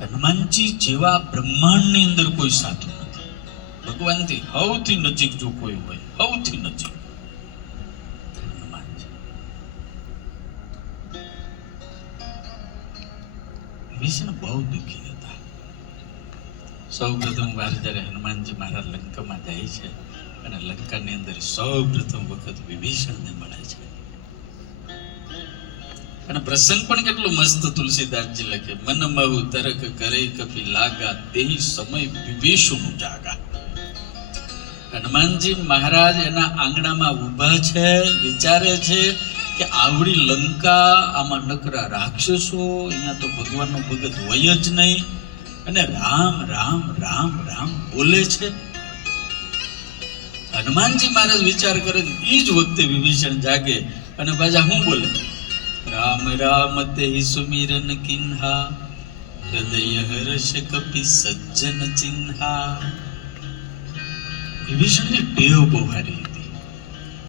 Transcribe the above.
હનુમાનજી જેવા બ્રહ્માંડની અંદર કોઈ સાધુ નથી. ભગવાનથી સૌથી નજીક જો કોઈ હોય, સૌથી નજીક હનુમાનજી. વિષ્ણુ બહુ દુઃખી હતા. સૌ પ્રથમ વાર જયારે હનુમાનજી મહારાજ લંકામાં જાય છે અને લંકાની અંદર સૌ પ્રથમ વખત વિભીષણને મળે છે. અને પ્રસંગ પણ કેટલો મસ્ત તુલસીદાસજી લખે, મન મહુ તરક કરે કપી લાગા, તેહી સમય વિભીષણ જાગા. હનુમાનજી મહારાજ એના આંગણામાં ઊભા છે, વિચારે છે કે આવડી લંકા, આમાં નકરા રાક્ષસો, અહીંયા તો ભગવાનનો ભગત હોય જ નહીં, અને રામ રામ રામ રામ બોલે છે. હનુમાનજી મહારાજ વિચાર કરે, એ જ વખતે વિભીષણ જાગે અને પાછા શું બોલે, રામ રામ તે સુમિરન કિન્હા, હૃદય હર્ષ કપી સજ્જન ચિન્હા. વિભીષણની ટેવ બહુ હારી.